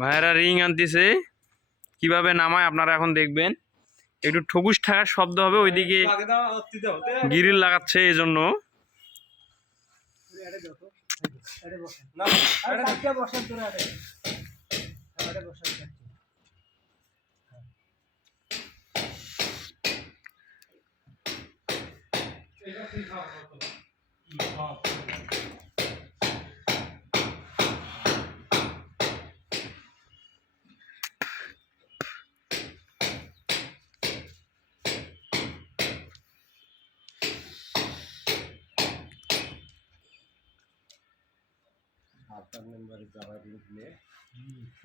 ভাইয়েরা রিং আনতেছে। কীভাবে নামায় আপনারা এখন দেখবেন। একটু ঠকুস ঠাকার শব্দ হবে ওইদিকে গিরিল লাগাচ্ছে এই জন্য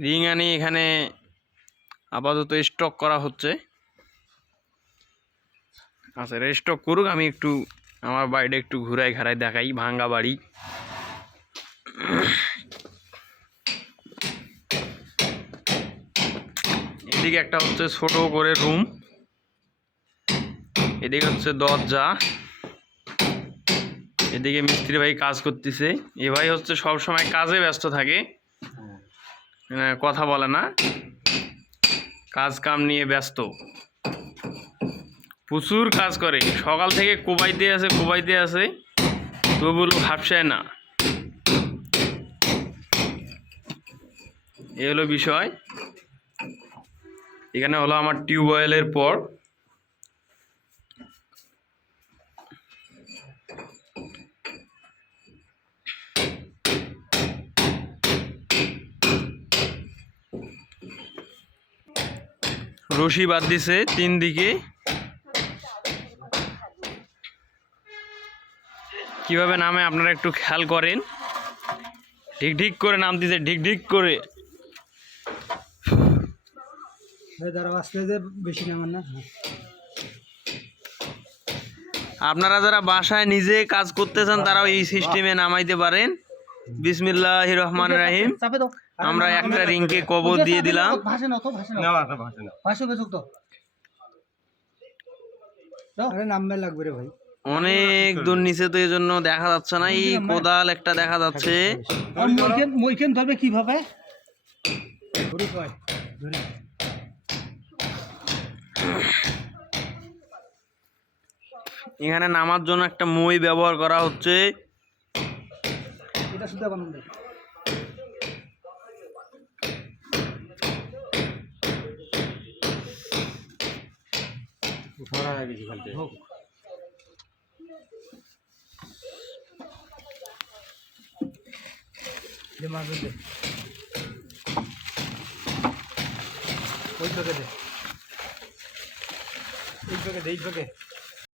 রিং আনি এখানে আপাতত স্টক করা হচ্ছে। আচ্ছা এটা স্টক করুক, আমি একটু আমার বাড়িটা একটু ঘুরাই ঘাড়াই দেখাই, ভাঙ্গা বাড়ি। এদিকে একটা হচ্ছে ছোট করে রুম এদিকে হচ্ছে দরজা। এদিকে মিস্ত্রি ভাই কাজ করতেছে। এ ভাই হচ্ছে সব সময় কাজে ব্যস্ত থাকে। কথা বলে না। কাজ কাম নিয়ে ব্যস্ত। প্রচুর কাজ করে। সকাল থেকে কোবাইতে আছে কোবাইতে আছে। তবুও ভাবসায় না। এ হলো বিষয়। এখানে হলো আমার টিউবওয়েলের পর। রশি বাদ দিছে তিন দিকে। কীভাবে নামে আপনারা একটু খেয়াল করেন। ঢিক ঢিক করে নাম দিছে ঢিক ঢিক করে। আপনারা যারা বাসায় নিজে কাজ করতে চান তারাও এই সিস্টেমে নামাইতে পারেন। বিসমিল্লাহ রহমান রাহিম আমরা একটা রিংকে কবর দিয়ে দিলাম। অনেক দূর নিচে তো এই জন্য দেখা যাচ্ছে না। এই কোদাল একটা দেখা যাচ্ছে। মইকেন মইকেন ধরবে কীভাবে? এখানে নামার জন্য একটা মই ব্যবহার করা হচ্ছে। এটা সুদা বানান দে হোক। দে মারবে দে। ওই তোকে দে। এই দে এই তোকে